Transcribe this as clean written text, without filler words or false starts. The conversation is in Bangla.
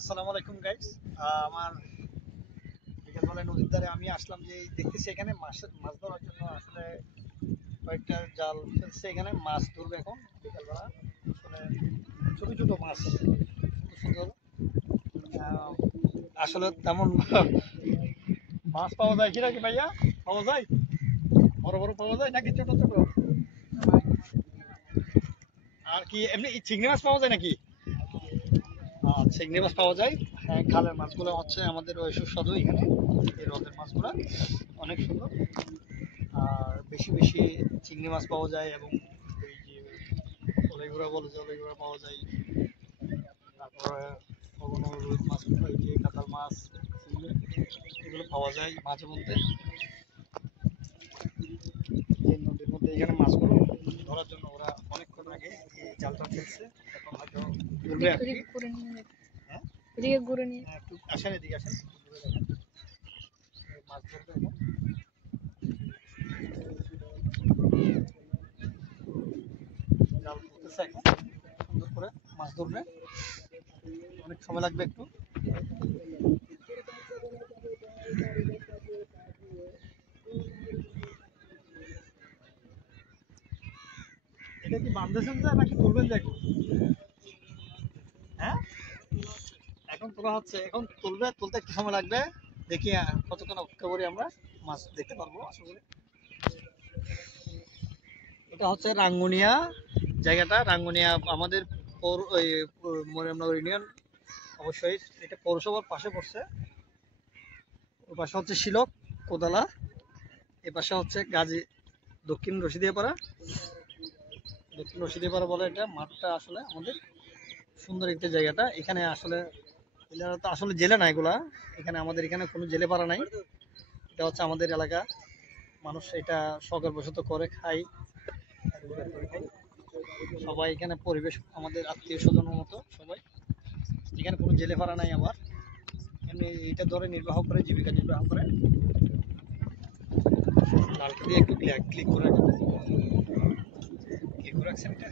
আসসালামু আলাইকুম গাইস। আমার বিকেলবেলা নদীর ধারে আমি আসলাম যে দেখতেছি এখানে মাছ ধরার জন্য আসলে কয়েকটা জাল ফেলছে, এখানে মাছ ধরবে এখন বিকেলবেলা। আসলে ছোট ছোট মাছ খুব সুন্দর। আহ, আসলে তেমন মাছ পাওয়া যায় কি নাকি ভাইয়া? পাওয়া যায়, বড় বড় পাওয়া যায় নাকি ছোট ছোট? আর কি এমনি চিংড়ি মাছ পাওয়া যায় নাকি? চিংড়ি মাছ পাওয়া যায়। হ্যাঁ, খালের মাছগুলো হচ্ছে আমাদের ওই সুস্বাদু এখানে। এই হ্রদের মাছগুলো অনেক সুন্দর। আর বেশি বেশি চিংড়ি মাছ পাওয়া যায় এবং এই যে অলেগুড়া বলে যে অলেগুড়া পাওয়া যায়। তারপরে কখনো রুই মাছ, এই যে কাতল মাছ, চিংড়ি, এগুলো পাওয়া যায় মাঝে মধ্যে। যে নদীর মধ্যে এখানে মাছগুলো ধরার জন্য ওরা অনেকক্ষণ আগে এই জালটা ফেলছে, এখন হয়তো তুলবে আর কি। হ্যাঁ, হ্যাঁ, একটু আসেন, এদিকে আসেন, একটু ঘুরে দেখেন। এই মাছ ধরবে এখন। জাল ফেলতেছে এখন, সুন্দর করে মাছ ধরবে। অনেক সময় লাগবে একটু। এটা কি বান্ধেছেন যে নাকি তুলবেন যে এখন? হ্যাঁ, এখন তোলা হচ্ছে, এখন তুলবে, তুলতে একটু সময় লাগবে। দেখি কতক্ষণ অপেক্ষা করি, আমরা মাছ দেখতে পারবো আশা করি। এটা হচ্ছে রাঙ্গুনিয়া জায়গাটা। রাঙ্গুনিয়া আমাদের ওই মরিয়মনগর ইউনিয়ন, অবশ্যই এটা পৌরসভার পাশে পড়ছে। ওর পাশে হচ্ছে শিলক, কোদালা। এ পাশে হচ্ছে গাজী, দক্ষিণ রশিদিয়াপাড়া। দক্ষিণ রশিদিয়াপাড়া বলে এটা মাঠটা। আসলে আমাদের সুন্দর একটা জায়গাটা। এখানে আসলে এগুলা তো আসলে জেলে না এগুলা। এখানে আমাদের এখানে কোনো জেলে পাড়া নাই। এটা হচ্ছে আমাদের এলাকা, মানুষ এটা শখের বশত করে খায়। সবাই এখানে পরিবেশ আমাদের আত্মীয় স্বজনের মতো সবাই। এখানে কোনো জেলে পাড়া নাই আবার। এমনি এটা ধরে নির্বাহ করে, জীবিকা নির্বাহ করে। লালটা দিয়ে একটু ক্লিক করে রাখেন, ক্লিক করে রাখছেন এটা।